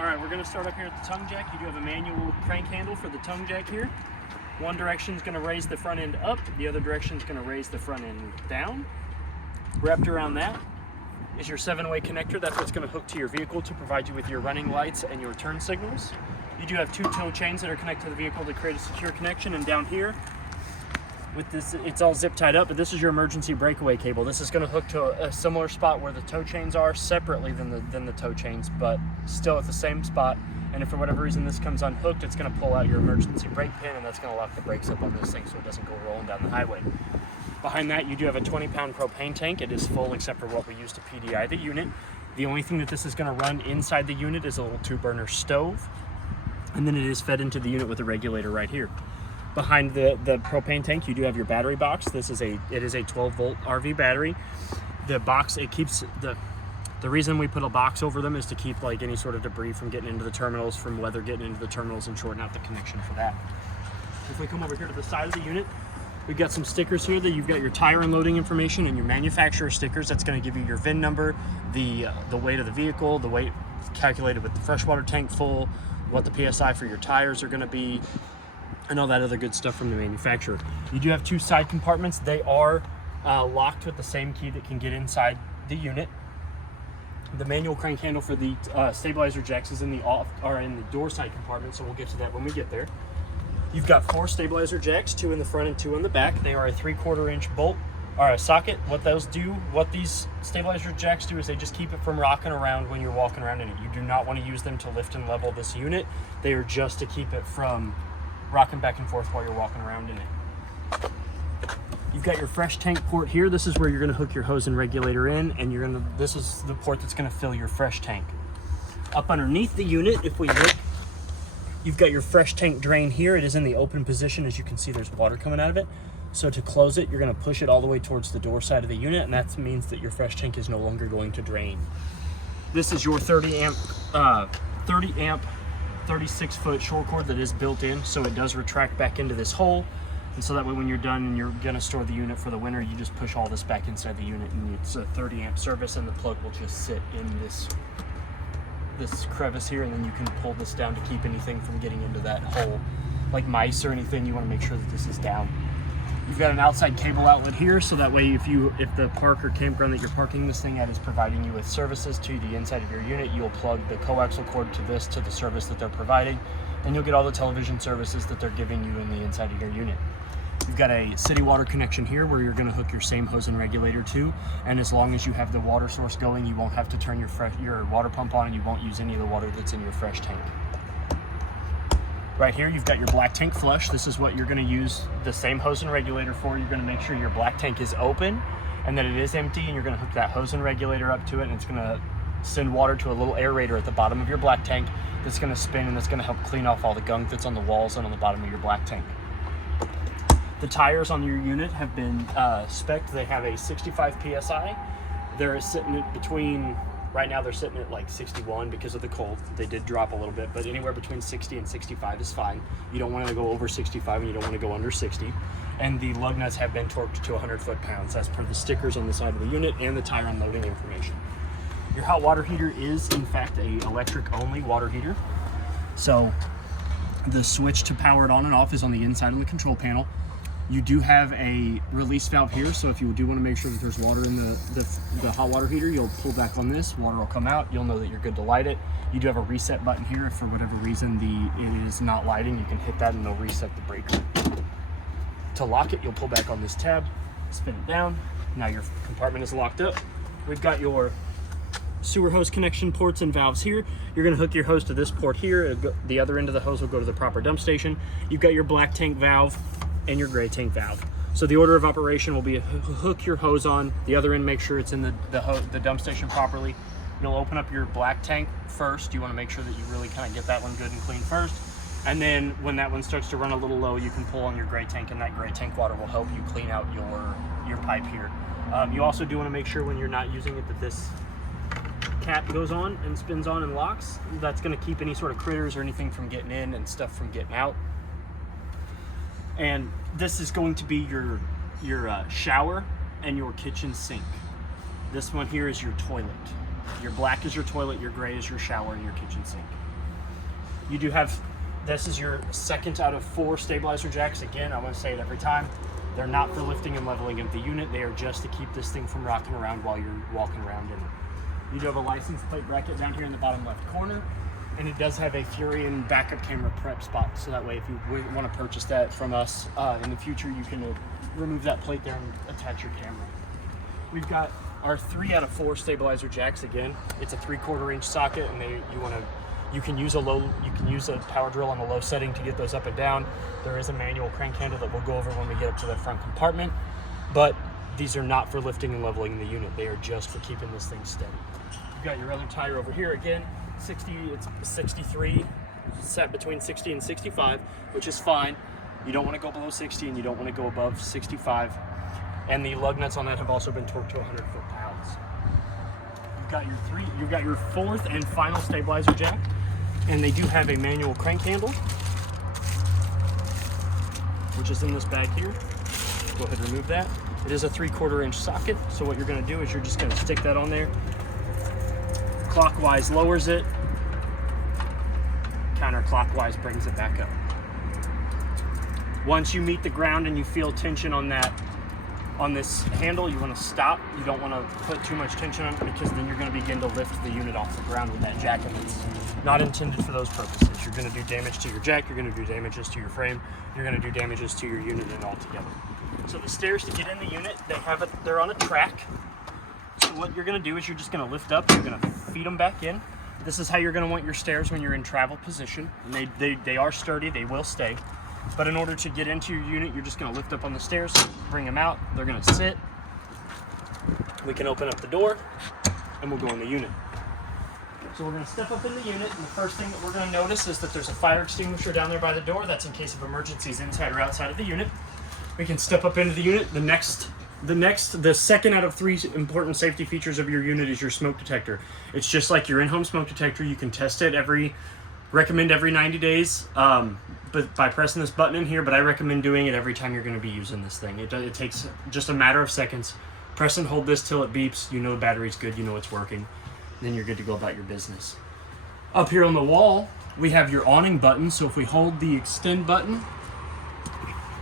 All right, we're gonna start up here at the tongue jack. You do have a manual crank handle for the tongue jack here. One direction is gonna raise the front end up, the other direction is gonna raise the front end down. Wrapped around that is your 7-way connector. That's what's gonna hook to your vehicle to provide you with your running lights and your turn signals. You do have 2 tow chains that are connected to the vehicle to create a secure connection, and down here, with this, it's all zip tied up, but this is your emergency breakaway cable. This is going to hook to a similar spot where the tow chains are, separately than the tow chains, but still at the same spot. And if for whatever reason this comes unhooked, it's going to pull out your emergency brake pin, and that's going to lock the brakes up on this thing so it doesn't go rolling down the highway. Behind that, you do have a 20-pound propane tank. It is full except for what we use to PDI the unit. The only thing that this is going to run inside the unit is a little 2-burner stove, and then it is fed into the unit with a regulator right here. Behind the propane tank, you do have your battery box. It is a 12-volt RV battery. The box, it keeps the reason we put a box over them is to keep like any sort of debris from getting into the terminals, from weather getting into the terminals, and shorten out the connection for that. If we come over here to the side of the unit, we've got some stickers here that you've got your tire and loading information and your manufacturer stickers. That's going to give you your VIN number, the weight of the vehicle, the weight calculated with the freshwater tank full, what the PSI for your tires are going to be, and all that other good stuff from the manufacturer. You do have 2 side compartments. They are locked with the same key that can get inside the unit. The manual crank handle for the stabilizer jacks is in the door side compartment, so we'll get to that when we get there. You've got 4 stabilizer jacks, 2 in the front and 2 in the back. They are a 3/4 inch bolt or a socket. What these stabilizer jacks do is they just keep it from rocking around when you're walking around in it. You do not want to use them to lift and level this unit. They are just to keep it from rocking back and forth while you're walking around in it. You've got your fresh tank port here. This is where you're going to hook your hose and regulator in, and this is the port that's going to fill your fresh tank. Up underneath the unit, if we look, you've got your fresh tank drain here. It is in the open position. As you can see, there's water coming out of it. So to close it, you're going to push it all the way towards the door side of the unit, and that means that your fresh tank is no longer going to drain. This is your 30 amp 36-foot shore cord that is built in, so it does retract back into this hole, and so that way when you're done and you're going to store the unit for the winter, you just push all this back inside the unit, and it's a 30 amp service, and the plug will just sit in this crevice here, and then you can pull this down to keep anything from getting into that hole, like mice or anything. You want to make sure that this is down. You've got an outside cable outlet here, so that way if the park or campground that you're parking this thing at is providing you with services to the inside of your unit, you'll plug the coaxial cord to the service that they're providing, and you'll get all the television services that they're giving you in the inside of your unit. You've got a city water connection here where you're going to hook your same hose and regulator to, and as long as you have the water source going, you won't have to turn your water pump on, and you won't use any of the water that's in your fresh tank. Right here, you've got your black tank flush. This is what you're going to use the same hose and regulator for. You're going to make sure your black tank is open and that it is empty, and you're going to hook that hose and regulator up to it, and it's going to send water to a little aerator at the bottom of your black tank that's going to spin, and that's going to help clean off all the gunk that's on the walls and on the bottom of your black tank. The tires on your unit have been spec'd. They have a 65 PSI. They're sitting at right now they're sitting at like 61 because of the cold. They did drop a little bit, but anywhere between 60 and 65 is fine. You don't want to go over 65 and you don't want to go under 60. And the lug nuts have been torqued to 100 foot-pounds as per the stickers on the side of the unit and the tire unloading information. Your hot water heater is in fact a electric-only water heater. So the switch to power it on and off is on the inside of the control panel. You do have a release valve here, so if you do want to make sure that there's water in the hot water heater, you'll pull back on this, water will come out, you'll know that you're good to light it. You do have a reset button here. If for whatever reason it is not lighting, you can hit that and it'll reset the breaker. To lock it, you'll pull back on this tab, spin it down. Now your compartment is locked up. We've got your sewer hose connection ports and valves here. You're going to hook your hose to this port here. The other end of the hose will go to the proper dump station. You've got your black tank valve and your gray tank valve. So the order of operation will be hook your hose on, the other end make sure it's in the dump station properly. You'll open up your black tank first. You want to make sure that you really kind of get that one good and clean first. And then when that one starts to run a little low, you can pull on your gray tank, and that gray tank water will help you clean out your pipe here. You also do want to make sure when you're not using it that this cap goes on and spins on and locks. That's going to keep any sort of critters or anything from getting in and stuff from getting out. And this is going to be your shower and your kitchen sink. This one here is your toilet. Your black is your toilet, your gray is your shower and your kitchen sink. You do have, this is your second out of 4 stabilizer jacks. Again, I want to say it every time. They're not for lifting and leveling of the unit. They are just to keep this thing from rocking around while you're walking around in it. You do have a license plate bracket down here in the bottom left corner. And it does have a Furion backup camera prep spot. So that way, if you want to purchase that from us in the future, you can remove that plate there and attach your camera. We've got our 3 out of 4 stabilizer jacks. Again, it's a 3/4 inch socket, and you can use a power drill on a low setting to get those up and down. There is a manual crank handle that we'll go over when we get up to the front compartment, but these are not for lifting and leveling the unit. They are just for keeping this thing steady. You've got your other tire over here. Again, it's 63, set between 60 and 65, which is fine. You don't want to go below 60 and you don't want to go above 65. And the lug nuts on that have also been torqued to 100 foot-pounds. You've got your 4th and final stabilizer jack, and they do have a manual crank handle, which is in this bag here. Go ahead and remove that. It is a 3/4 inch socket, so what you're going to do is you're just going to stick that on there. Clockwise lowers it, counterclockwise brings it back up. Once you meet the ground and you feel tension on this handle, you want to stop. You don't want to put too much tension on it, because then you're going to begin to lift the unit off the ground with that jack, and it's not intended for those purposes. You're going to do damage to your jack, you're going to do damages to your frame, you're going to do damages to your unit and all together. So the stairs to get in the unit, they're on a track. So what you're going to do is you're just going to lift up, you're going to feed them back in. This is how you're going to want your stairs when you're in travel position. And they are sturdy, they will stay. But in order to get into your unit, you're just going to lift up on the stairs, bring them out, they're going to sit. We can open up the door, and we'll go in the unit. So we're going to step up in the unit, and the first thing that we're going to notice is that there's a fire extinguisher down there by the door. That's in case of emergencies inside or outside of the unit. We can step up into the unit. The second out of 3 important safety features of your unit is your smoke detector. It's just like your in-home smoke detector. You can test it recommend every 90 days, but by pressing this button in here, but I recommend doing it every time you're going to be using this thing. It takes just a matter of seconds. Press and hold this till it beeps. You know the battery's good, you know it's working. Then you're good to go about your business. Up here on the wall, we have your awning button. So if we hold the extend button,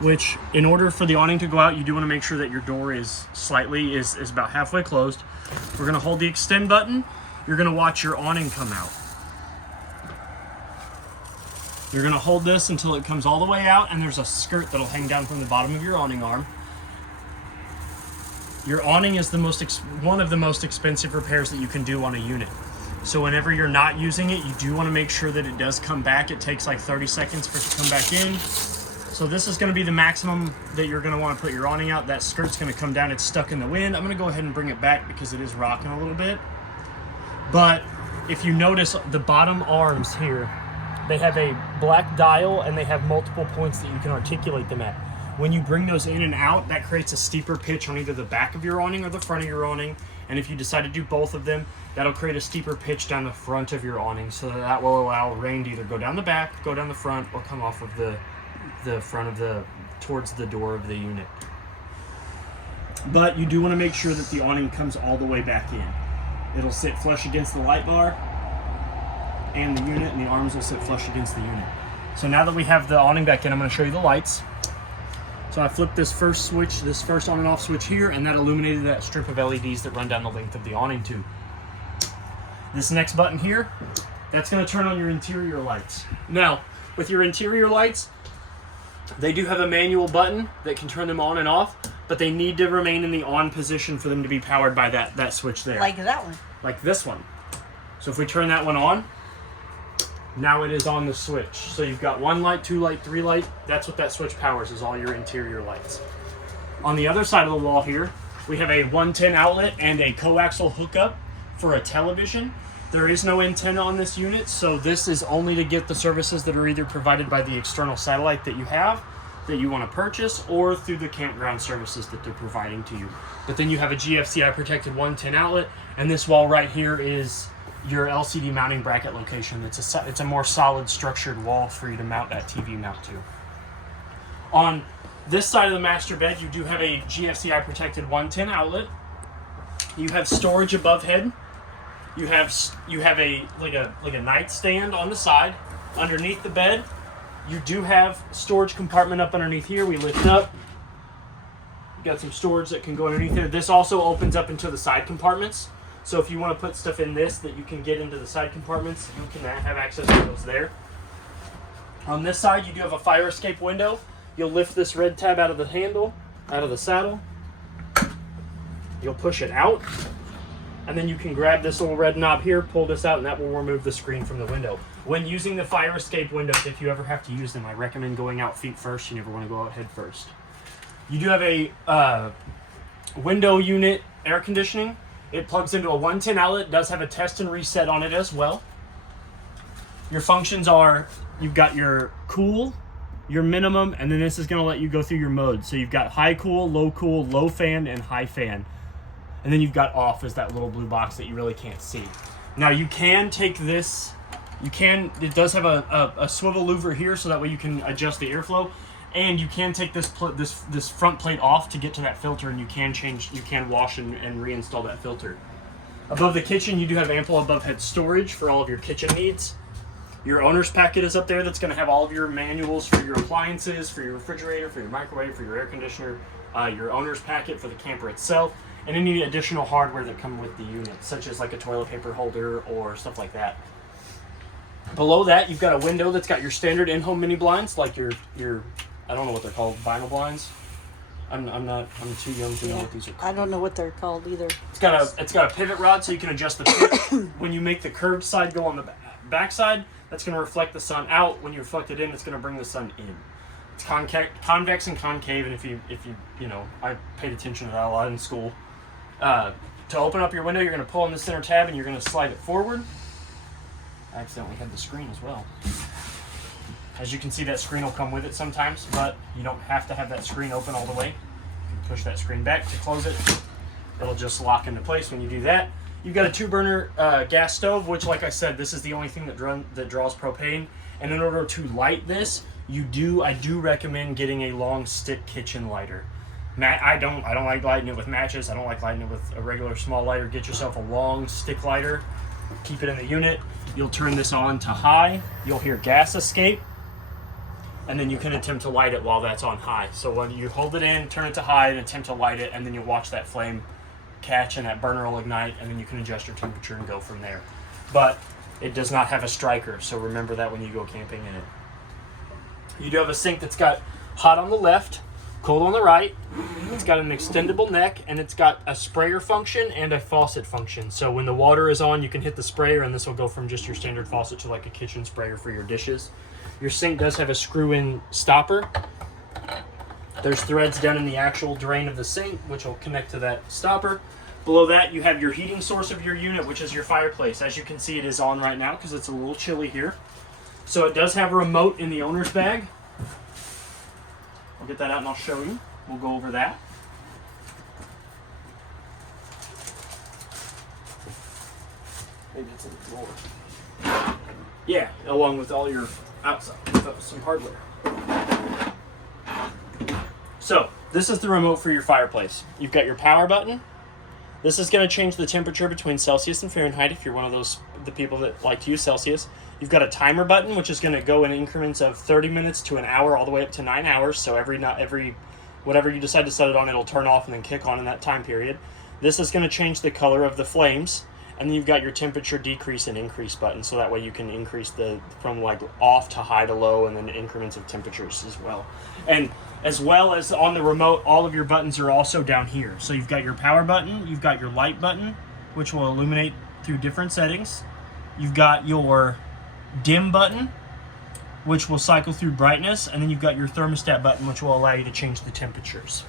which in order for the awning to go out, you do want to make sure that your door is about halfway closed. We're going to hold the extend button. You're going to watch your awning come out. You're going to hold this until it comes all the way out, and there's a skirt that'll hang down from the bottom of your awning arm. Your awning is one of the most expensive repairs that you can do on a unit. So whenever you're not using it, you do want to make sure that it does come back. It takes like 30 seconds for it to come back in. So this is going to be the maximum that you're going to want to put your awning out. That skirt's going to come down. It's stuck in the wind. I'm going to go ahead and bring it back because it is rocking a little bit. But if you notice the bottom arms here, they have a black dial and they have multiple points that you can articulate them at. When you bring those in and out, that creates a steeper pitch on either the back of your awning or the front of your awning. And if you decide to do both of them, that'll create a steeper pitch down the front of your awning, so that will allow rain to either go down the back, go down the front, or come off of the front of towards the door of the unit. But you do want to make sure that the awning comes all the way back in. It'll sit flush against the light bar and the unit, and the arms will sit flush against the unit. So now that we have the awning back in, I'm going to show you the lights. So I flipped this first switch, this first on and off switch here, and that illuminated that strip of LEDs that run down the length of the awning tube. This next button here, that's going to turn on your interior lights. Now, with your interior lights, they do have a manual button that can turn them on and off, but they need to remain in the on position for them to be powered by that switch there. Like that one. Like this one. So if we turn that one on, now it is on the switch. So you've got 1 light, 2 light, 3 light. That's what that switch powers, is all your interior lights. On the other side of the wall here, we have a 110 outlet and a coaxial hookup for a television. There is no antenna on this unit, so this is only to get the services that are either provided by the external satellite that you have, that you want to purchase, or through the campground services that they're providing to you. But then you have a GFCI protected 110 outlet, and this wall right here is your LCD mounting bracket location. It's a more solid structured wall for you to mount that TV mount to. On this side of the master bed, you do have a GFCI protected 110 outlet. You have storage above head. You have a nightstand on the side. underneath the bed, you do have storage compartment up underneath here. We lift up. You've got some storage that can go underneath there. This also opens up into the side compartments. So if you want to put stuff in this that you can get into the side compartments, you can have access to those there. On this side, you do have a fire escape window. You'll lift this red tab out of the handle, out of the saddle. You'll push it out. And then you can grab this little red knob here, pull this out, and that will remove the screen from the window. When using the fire escape windows, if you ever have to use them, I recommend going out feet first. You never want to go out head first. You do have a window unit air conditioning. It plugs into a 110 outlet. It does have a test and reset on it as well. Your functions are, you've got your cool, your minimum, and then this is going to let you go through your modes. So you've got high cool, low fan, and high fan. And then you've got off as that little blue box that you really can't see. Now you can take this, it does have a swivel louver here, so that way you can adjust the airflow. And you can take this front plate off to get to that filter, and you can wash and reinstall that filter. Above the kitchen, you do have ample above head storage for all of your kitchen needs. Your owner's packet is up there that's going to have all of your manuals for your appliances, for your refrigerator, for your microwave, for your air conditioner, your owner's packet for the camper itself, and any additional hardware that come with the unit, such as like a toilet paper holder or stuff like that. Below that, you've got a window that's got your standard in-home mini blinds, like your I don't know what they're called, vinyl blinds. I'm too young to know what these are called. I don't know what they're called either. It's got a pivot rod, so you can adjust the pivot. When you make the curved side go on the back side, that's going to reflect the sun out. When you reflect it in, it's going to bring the sun in. It's convex and concave, and if you I paid attention to that a lot in school. To open up your window, you're going to pull on the center tab, and you're going to slide it forward. I accidentally had the screen as well. As you can see, that screen will come with it sometimes, but you don't have to have that screen open all the way. You can push that screen back to close it. It'll just lock into place when you do that. You've got a 2-burner gas stove, which, like I said, this is the only thing that draws propane. And in order to light this, I do recommend getting a long stick kitchen lighter. I don't like lighting it with matches. I don't like lighting it with a regular small lighter. Get yourself a long stick lighter. Keep it in the unit. You'll turn this on to high. You'll hear gas escape. And then you can attempt to light it while that's on high. So when you hold it in, turn it to high, and attempt to light it, and then you watch that flame catch and that burner will ignite, and then you can adjust your temperature and go from there. But it does not have a striker, so remember that when you go camping in it. You do have a sink that's got hot on the left, cold on the right. It's got an extendable neck, and it's got a sprayer function and a faucet function. So when the water is on, you can hit the sprayer, and this will go from just your standard faucet to like a kitchen sprayer for your dishes. Your sink does have a screw-in stopper. There's threads down in the actual drain of the sink, which will connect to that stopper. Below that, you have your heating source of your unit, which is your fireplace. As you can see, it is on right now because it's a little chilly here. So it does have a remote in the owner's bag. I'll get that out and I'll show you. We'll go over that. Maybe it's in the drawer. Yeah, along with all your outside, some hardware. So, this is the remote for your fireplace. You've got your power button. This is going to change the temperature between Celsius and Fahrenheit if you're one of the people that like to use Celsius. You've got a timer button, which is going to go in increments of 30 minutes to an hour, all the way up to 9 hours. So every whatever you decide to set it on, it'll turn off and then kick on in that time period. This is going to change the color of the flames. And then you've got your temperature decrease and increase button, so that way you can increase from like off to high to low, and then increments of temperatures as well. And as well as on the remote, all of your buttons are also down here. So you've got your power button, you've got your light button, which will illuminate through different settings. You've got your dim button, which will cycle through brightness, and then you've got your thermostat button, which will allow you to change the temperatures.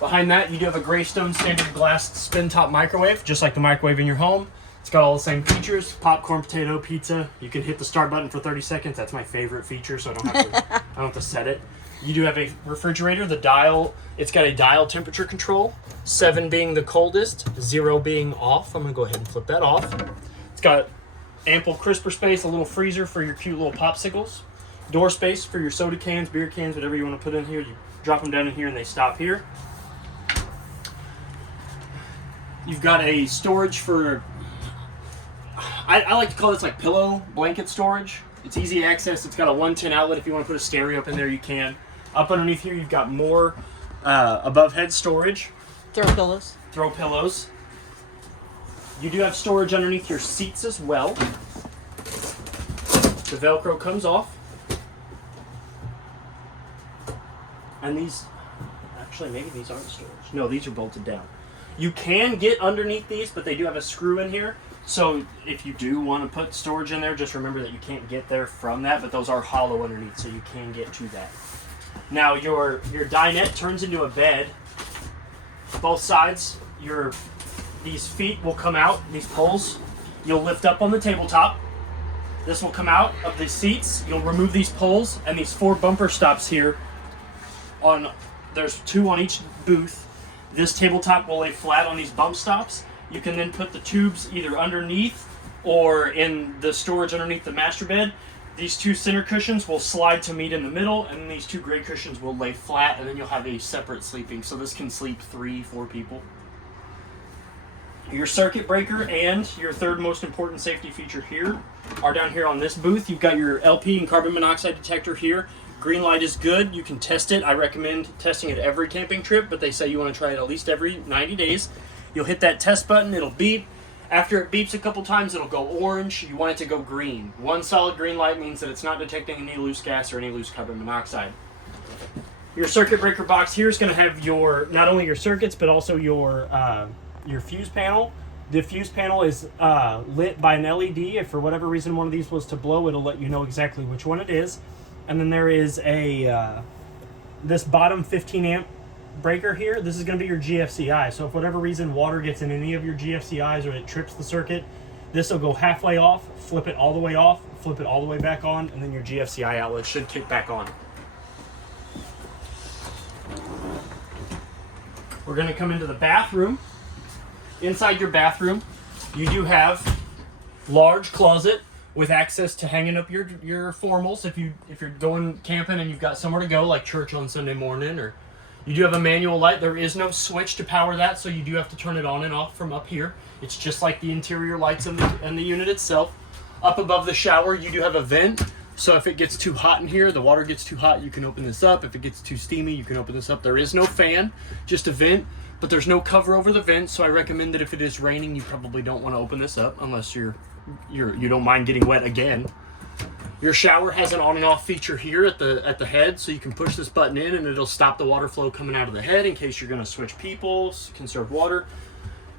Behind that, you do have a Greystone standard glass spin-top microwave, just like the microwave in your home. It's got all the same features: popcorn, potato, pizza. You can hit the start button for 30 seconds. That's my favorite feature, so I don't have to set it. You do have a refrigerator. The dial, it's got a dial temperature control, 7 being the coldest, 0 being off. I'm gonna go ahead and flip that off. It's got ample crisper space, a little freezer for your cute little popsicles, door space for your soda cans, beer cans, whatever you want to put in here. You drop them down in here and they stop here. You've got a storage for I like to call this like pillow blanket storage. It's easy access. It's got a 110 outlet. If you want to put a stereo up in there, you can. Up underneath here, you've got more above head storage. Throw pillows. Throw pillows. You do have storage underneath your seats as well. The Velcro comes off. And these, actually maybe these aren't storage. No, these are bolted down. You can get underneath these, but they do have a screw in here. So if you do want to put storage in there, just remember that you can't get there from that, but those are hollow underneath, so you can get to that. Now your dinette turns into a bed. Both sides, these feet will come out, these poles. You'll lift up on the tabletop. This will come out of the seats. You'll remove these poles and these 4 bumper stops here. There's 2 on each booth. This tabletop will lay flat on these bump stops. You can then put the tubes either underneath or in the storage underneath the master bed. These 2 center cushions will slide to meet in the middle, and then these 2 gray cushions will lay flat, and then you'll have a separate sleeping. So this can sleep 3-4 people. Your circuit breaker and your third most important safety feature here are down here on this booth. You've got your LP and carbon monoxide detector here. Green light is good. You can test it. I recommend testing it every camping trip, but they say you want to try it at least every 90 days. You'll hit that test button. It'll beep. After it beeps a couple times, it'll go orange. You want it to go green. 1 solid green light means that it's not detecting any loose gas or any loose carbon monoxide. Your circuit breaker box here is going to have not only your circuits, but also your fuse panel. The fuse panel is lit by an LED. If for whatever reason one of these was to blow, it'll let you know exactly which one it is. And then there is this bottom 15 amp breaker here. This is going to be your GFCI. So if whatever reason water gets in any of your GFCIs or it trips the circuit, this will go halfway off, flip it all the way off, flip it all the way back on, and then your GFCI outlet should kick back on. We're going to come into the bathroom. Inside your bathroom, you do have large closet with access to hanging up your formals if you're going camping and you've got somewhere to go, like church on Sunday morning, or you do have a manual light. There is no switch to power that, so you do have to turn it on and off from up here. It's just like the interior lights in the unit itself. Up above the shower, you do have a vent. So if it gets too hot in here, the water gets too hot, you can open this up. If it gets too steamy, you can open this up. There is no fan, just a vent, but there's no cover over the vent. So I recommend that if it is raining, you probably don't want to open this up unless you don't mind getting wet again. Your shower has an on and off feature here at the head, so you can push this button in and it'll stop the water flow coming out of the head in case you're going to switch people, conserve water.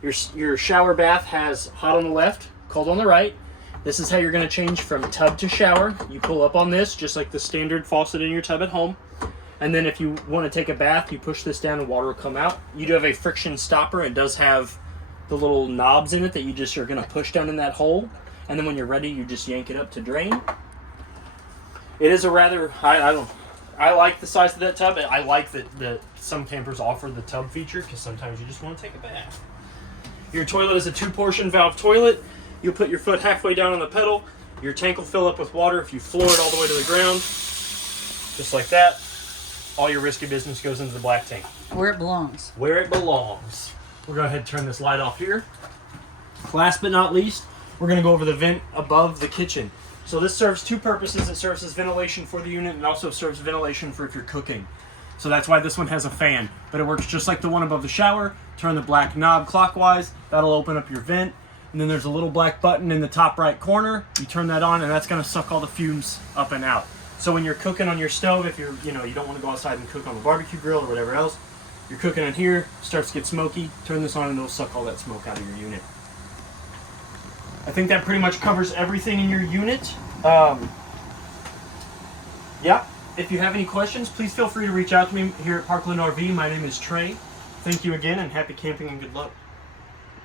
Your shower bath has hot on the left, cold on the right. This is how you're going to change from tub to shower. You pull up on this just like the standard faucet in your tub at home. And then if you want to take a bath, you push this down and water will come out. You do have a friction stopper. It does have the little knobs in it that you're going to push down in that hole. And then when you're ready, you just yank it up to drain. It is a rather, I like the size of that tub. I like that some campers offer the tub feature because sometimes you just want to take a bath. Your toilet is a 2-portion valve toilet. You'll put your foot halfway down on the pedal. Your tank will fill up with water if you floor it all the way to the ground. Just like that. All your risky business goes into the black tank. Where it belongs. Where it belongs. We'll go ahead and turn this light off here. Last but not least, we're going to go over the vent above the kitchen. So this serves 2 purposes. It serves as ventilation for the unit and also serves ventilation for if you're cooking. So that's why this one has a fan. But it works just like the one above the shower. Turn the black knob clockwise. That'll open up your vent. And then there's a little black button in the top right corner. You turn that on and that's going to suck all the fumes up and out. So when you're cooking on your stove, if you don't want to go outside and cook on the barbecue grill or whatever else, you're cooking in here, starts to get smoky, turn this on and it'll suck all that smoke out of your unit. I think that pretty much covers everything in your unit. Yeah, if you have any questions, please feel free to reach out to me here at Parkland RV. My name is Trey. Thank you again and happy camping and good luck.